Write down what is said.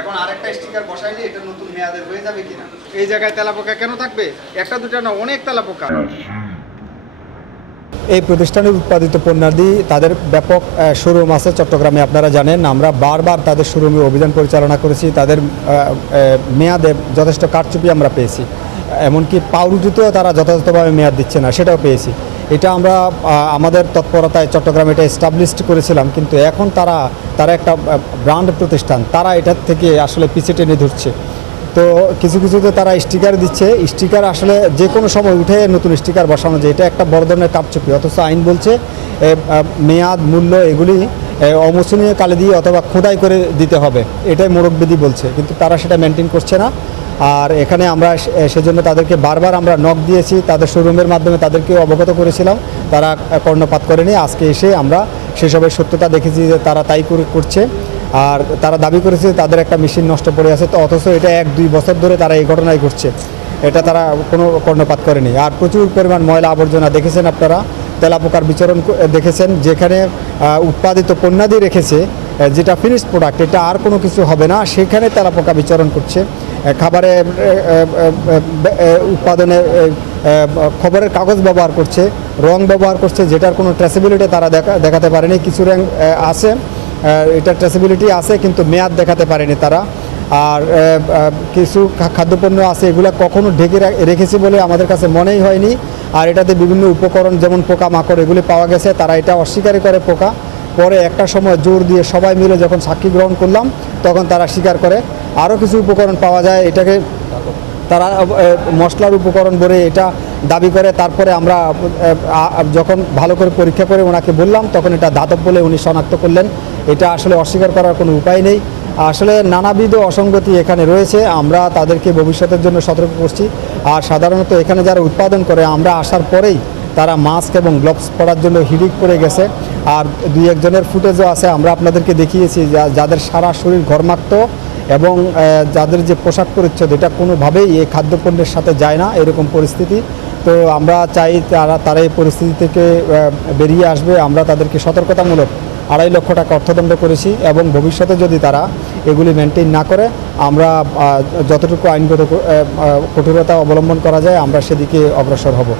এখন আরেকটা স্টিকার বসাইলে এটা নতুন মেয়াদের হয়ে যাবে কিনা। এই জায়গায় তেলাপোকা কেন থাকবে? একটা দুটা না, অনেক তেলাপোকা। এই প্রতিষ্ঠানের উৎপাদিত পণ্যাদি তাদের ব্যাপক শোরুম আছে চট্টগ্রামে, আপনারা জানেন। আমরা বারবার তাদের শোরুমে অভিযান পরিচালনা করেছি, তাদের মেয়াদে যথেষ্ট কারচুপি আমরা পেয়েছি। এমনকি পাউরুটিতেও তারা যথাযথভাবে মেয়াদ দিচ্ছে না, সেটাও পেয়েছি। এটা আমরা আমাদের তৎপরতায় চট্টগ্রামে এটা এস্টাবলিশড করেছিলাম, কিন্তু এখন তারা একটা ব্র্যান্ড প্রতিষ্ঠান, তারা এটার থেকে আসলে পিছিয়ে টেনে ধরছে। তো কিছু কিছুতে তারা স্টিকার দিচ্ছে, স্টিকার আসলে যে কোনো সময় উঠে নতুন স্টিকার বসানো যায়, এটা একটা বড় ধরনের কারচুপি। অথচ আইন বলছে মেয়াদ, মূল্য এগুলি অমোচনীয় কালে দিয়ে অথবা খোদাই করে দিতে হবে, এটাই মোড়কবিধি বলছে, কিন্তু তারা সেটা মেনটেন করছে না। আর এখানে আমরা সেজন্য তাদেরকে বারবার আমরা নক দিয়েছি, তাদের শোরুমের মাধ্যমে তাদেরকেও অবগত করেছিলাম, তারা কর্ণপাত করেনি। আজকে এসে আমরা সেসবের সত্যতা দেখেছি যে তারা তাই করছে। আর তারা দাবি করেছে তাদের একটা মেশিন নষ্ট পড়ে আছে, তো অথচ এটা 1-2 বছর ধরে তারা এই ঘটনাই ঘটছে, এটা তারা কোনো কর্ণপাত করেনি। আর প্রচুর পরিমাণ ময়লা আবর্জনা দেখেছেন আপনারা, তেলাপোকার বিচরণ দেখেছেন। যেখানে উৎপাদিত পণ্যাদি রেখেছে, যেটা ফিনিশড প্রোডাক্ট, এটা আর কোনো কিছু হবে না, সেখানে তেলাপোকা বিচরণ করছে। খাবারে উৎপাদনে খবরের কাগজ ব্যবহার করছে, রং ব্যবহার করছে, যেটার কোনো ট্রেসেবিলিটি তারা দেখাতে পারেনি। কিছু রং আছে, এটা ট্রেসেবিলিটি আছে, কিন্তু মেয়াদ দেখাতে পারেনি তারা। আর কিছু খাদ্যপণ্য আছে, এগুলো কখনো ঢেকে রেখেছি বলে আমাদের কাছে মনেই হয়নি। আর এটাতে বিভিন্ন উপকরণ যেমন পোকামাকড় এগুলি পাওয়া গেছে, তারা এটা অস্বীকারই করে পোকা। পরে একটা সময় জোর দিয়ে সবাই মিলে যখন সাক্ষী গ্রহণ করলাম, তখন তারা স্বীকার করে। আরও কিছু উপকরণ পাওয়া যায়, এটাকে তারা মশলার উপকরণ বলে এটা দাবি করে। তারপরে আমরা যখন ভালো করে পরীক্ষা করে ওনাকে বললাম, তখন এটা ধাতব বলে উনি শনাক্ত করলেন। এটা আসলে অস্বীকার করার কোনো উপায় নেই। আসলে নানাবিধ অসঙ্গতি এখানে রয়েছে, আমরা তাদেরকে ভবিষ্যতের জন্য সতর্ক করছি। আর সাধারণত এখানে যারা উৎপাদন করে, আমরা আসার পরেই তারা মাস্ক এবং গ্লোভস পরার জন্য হিড়িক করে গেছে। আর 2-1 জনের ফুটেজও আছে, আমরা আপনাদেরকে দেখিয়েছি, যাদের সারা শরীর ঘর্মাক্ত এবং যাদের যে পোশাক পরিচ্ছদ, এটা কোনোভাবেই এই খাদ্যপণ্যের সাথে যায় না, এরকম পরিস্থিতি। তো আমরা চাই তারা এই পরিস্থিতি থেকে বেরিয়ে আসবে। আমরা তাদেরকে সতর্কতামূলক 2.5 লক্ষ টাকা অর্থদণ্ড করেছি, এবং ভবিষ্যতে যদি তারা এগুলি মেনটেন না করে, আমরা যতটুকু আইনগত কঠোরতা অবলম্বন করা যায় আমরা সেদিকে অগ্রসর হব।